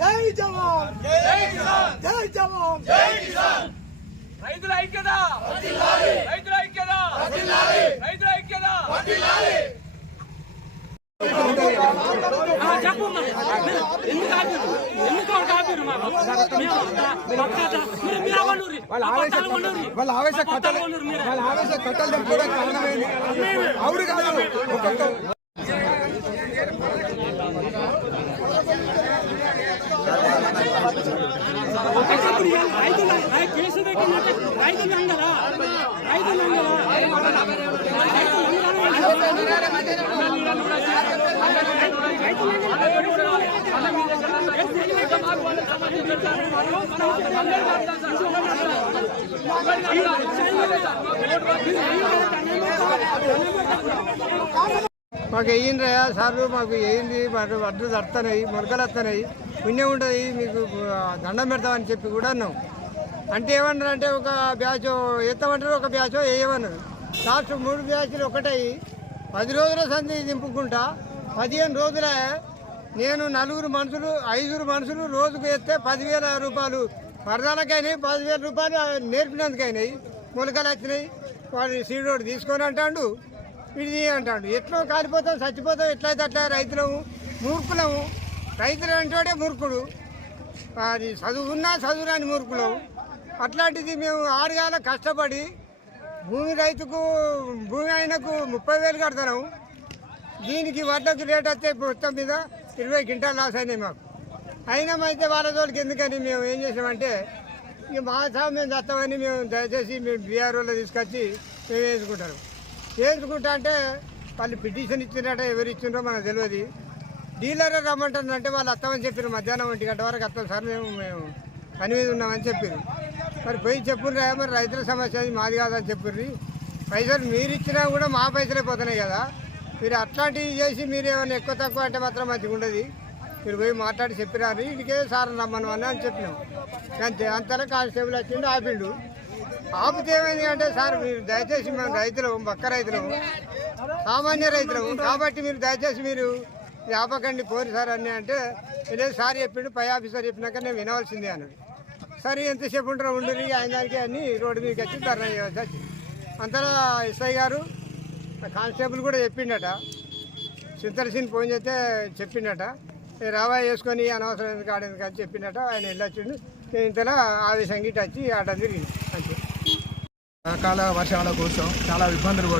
జై జవాన్ జై కిసాన్, జై జవాన్ జై కిసాన్. రైతుల ఐక్యత, రైతుల ఐక్యత, రైతుల ఐక్యత. వాళ్ళ ఆవేశ కట్టలు తెంపుకోవడానికి కారణమైంది అవుడు కాదు. కేసు పెట్టినట్టు రైతులు అందరా మాకు వేయిండ్రయా సార్లు, మాకు వేయింది, మాకు వడ్లు తడుతున్నాయి, మొలకలు వస్తున్నాయి, పుణ్యం ఉంటుంది, మీకు దండం పెడతామని చెప్పి కూడా అన్నాం. అంటే ఏమన్నారు అంటే ఒక బ్యాచ్ ఎత్తామంటారు, ఒక బ్యాచ్ వేయమన్నారు. లాస్ట్ 3 బ్యాచ్లు ఒకటయి 10 రోజుల సంధి దింపుకుంటా 15 రోజులే నేను 4 మనుషులు 5 మనుషులు రోజుకు ఎత్తే 10,000 రూపాయలు పరదాలకైనాయి, 10,000 రూపాయలు నేర్పినందుకైనాయి. మొలకలు వచ్చినాయి, వాడు సీడోడు తీసుకొని అంటాడు, ఇది అంటాడు. ఎట్లో కాలిపోతాం, చచ్చిపోతాం, ఎట్లయితే అట్లా రైతులము మూర్ఖులము. రైతులు అంటాడే మూర్ఖుడు, అది చదువుకున్నా చదువురాని మూర్ఖులము. అట్లాంటిది మేము 6 గాల కష్టపడి భూమి ఆయనకు 30,000 కడతాము. దీనికి వడ్లకు రేట్ వస్తే మొత్తం మీద 20 క్వింటాలు లాస్ అయినాయి మాకు. అయినామైతే వాళ్ళ తోలికి ఎందుకని మేము ఏం చేసామంటే, ఇక మా సాగు మేము చేస్తామని మేము దయచేసి మేము బీఆర్ఓలో తీసుకొచ్చి మేము వేసుకుంటా అంటే వాళ్ళు పిటిషన్ ఇచ్చినట్ట, ఎవరు ఇచ్చిండ్రో మనకు తెలియదు. డీలర్ రమ్మంటుందంటే వాళ్ళు వస్తామని చెప్పారు. మధ్యాహ్నం 1 గంట వరకు వస్తాం సార్, మేము పని మీద ఉన్నామని చెప్పారు. మరి పోయి చెప్పుర్రా, మరి రైతుల సమస్య అది మాది కాదని చెప్పుర్రి. పైసలు మీరు ఇచ్చినా కూడా మా పైసలే పోతున్నాయి కదా. మీరు అట్లాంటివి చేసి మీరు ఏమైనా ఎక్కువ తక్కువ అంటే మాత్రం మంచిగా ఉండదు. మీరు పోయి మాట్లాడి చెప్పినారు, ఇదికే సార్ రమ్మను అని చెప్పినాం. అంతే. అంతలో కానిస్టేబుల్ వచ్చిండు, ఆపిండు. ఆపితే ఏమైంది అంటే, సార్ మీరు దయచేసి మేము రైతులము, పక్క రైతులము, సామాన్య రైతులము కాబట్టి మీరు దయచేసి మీరు ఆపకండి పోరు సార్ అని అంటే, లేదు సార్ చెప్పిండు, పై ఆఫీసర్ చెప్పినాక నేను వినవలసిందే అన్నాడు. సరే ఎంతసేపు ఉంటారో ఉండరు, ఆయన దానికి అన్ని రోడ్డు మీదకి వచ్చి ధర్నా చేయవలసి వచ్చింది. అంతలో ఎస్ఐ గారు కానిస్టేబుల్ కూడా చెప్పిండట, చింతలసీని ఫోన్ చేస్తే చెప్పిండట, రావా వేసుకొని అనవసరం ఎందుకు ఆడేందుకు అని చెప్పిండట. ఆయన వెళ్ళొచ్చిండు. ఇంతలో ఆవేశం గిట్ట వచ్చి ఆట తిరిగింది అంతే. అకాల వర్షాల కోసం చాలా ఇబ్బందులు